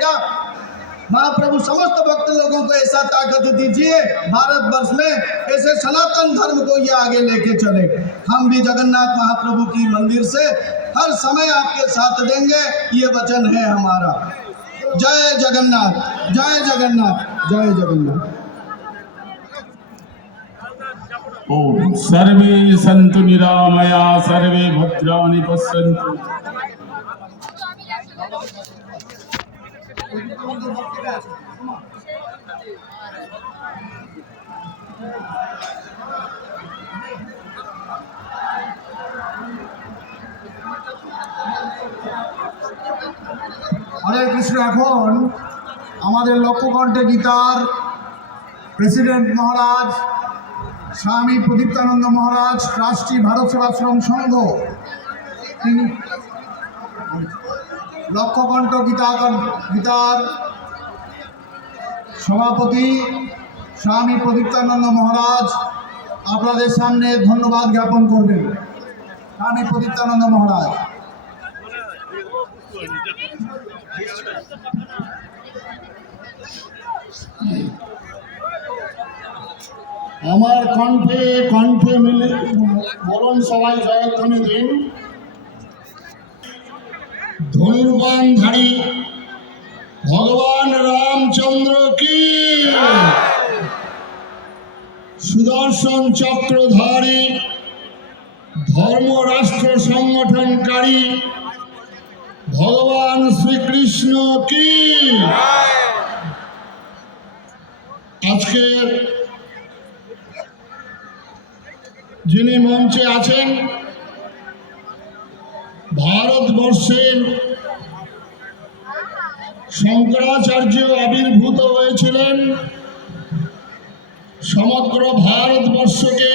रहेगा महाप्रभु समस्त भक्त लोगों को ऐसा ताकत दीजिए, भारत वर्ष में ऐसे सनातन धर्म को ये आगे लेके चले। हम भी जगन्नाथ महाप्रभु की मंदिर से हर समय आपके साथ देंगे, ये वचन है हमारा। जय जगन्नाथ जय जगन्नाथ जय जगन्नाथ। सर्वे सन्तु निरामया, सर्वे भद्राणि पश्यन्तु। হরে কৃষ্ণ, এখন আমাদের লক্ষ্যকণ্ঠে গীতার প্রেসিডেন্ট মহারাজ, স্বামী প্রদীপ্তানন্দ মহারাজ ট্রাস্টি ভারত সেবাশ্রম সংঘ তিনি লক্ষ্যকণ্ঠ গীতা গীতার সভাপতি স্বামী প্রদীপ্তানন্দ মহারাজ, আপনাদের সামনে ধন্যবাদ জ্ঞাপন করবেন। স্বামী প্রদীপ্তানন্দ মহারাজ। আমার কণ্ঠে কণ্ঠে মিলে বরং সবাই জয়ধ্বনি দিন। ধনুর্বানধারী ভগবান রামচন্দ্র কি? সুদর্শন চক্রধারী ধর্মরাষ্ট্র সংগঠনকারী, ভগবান শ্রীকৃষ্ণ কি? আজকের যিনি মঞ্চে আছেন, ভারতবর্ষের শঙ্করাচার্য আবির্ভূত হয়েছিলেন। সমগ্র ভারতবর্ষকে